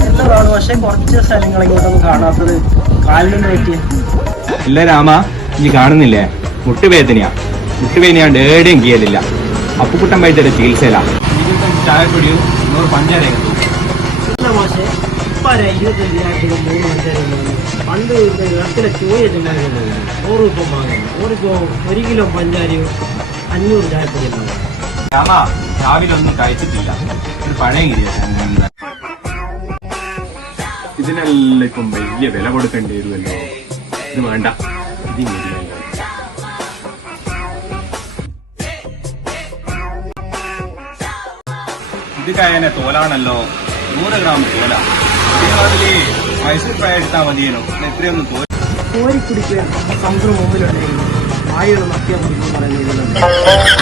നല്ലതാണ് പക്ഷെ കുറച്ച് സ്ഥലങ്ങൾ ഇങ്ങോട്ടൊന്നും കാണാത്തത് പറ്റിയ ഇല്ല രാമ. ഇനി കാണുന്നില്ലേ? മുട്ടുവേദനയാ. മുട്ടുവേദനയാണ്ട് ഏടെയും കീയലില്ല അപ്പുക്കുട്ടൻ വൈദ്യരുടെ ചികിത്സയിലാ. നൂറ് പഞ്ചാരയും. ആരാ ഇരുപത്തഞ്ചായിരത്തിന് മൂന്ന് പണ്ട് ഇടത്തിലെ വാങ്ങുന്നു ഓറിപ്പോ ഒരു കിലോ പഞ്ചാരിയും അഞ്ഞൂറ് രാമ രാവിലെ ഒന്നും കഴിച്ചിട്ടില്ല. ഒരു പഴയ ഇതിനെല്ലാം ഇപ്പം വലിയ വില കൊടുക്കേണ്ടി വരുമല്ലോ. ഇത് വേണ്ട. ഇത് മതിയല്ലോ. ഇത് കായനെ തോലാണല്ലോ. നൂറ് ഗ്രാം തോല. അതിൽ മൈസൂർ പായ എടുത്താൽ മതിയേനോ. എത്രയൊന്നും തോല കോരിക്കുടിക്ക് സമുദ്രം മുമ്പിലുണ്ടെങ്കിൽ വായുകൾ അത്യാവശ്യം പറയുന്ന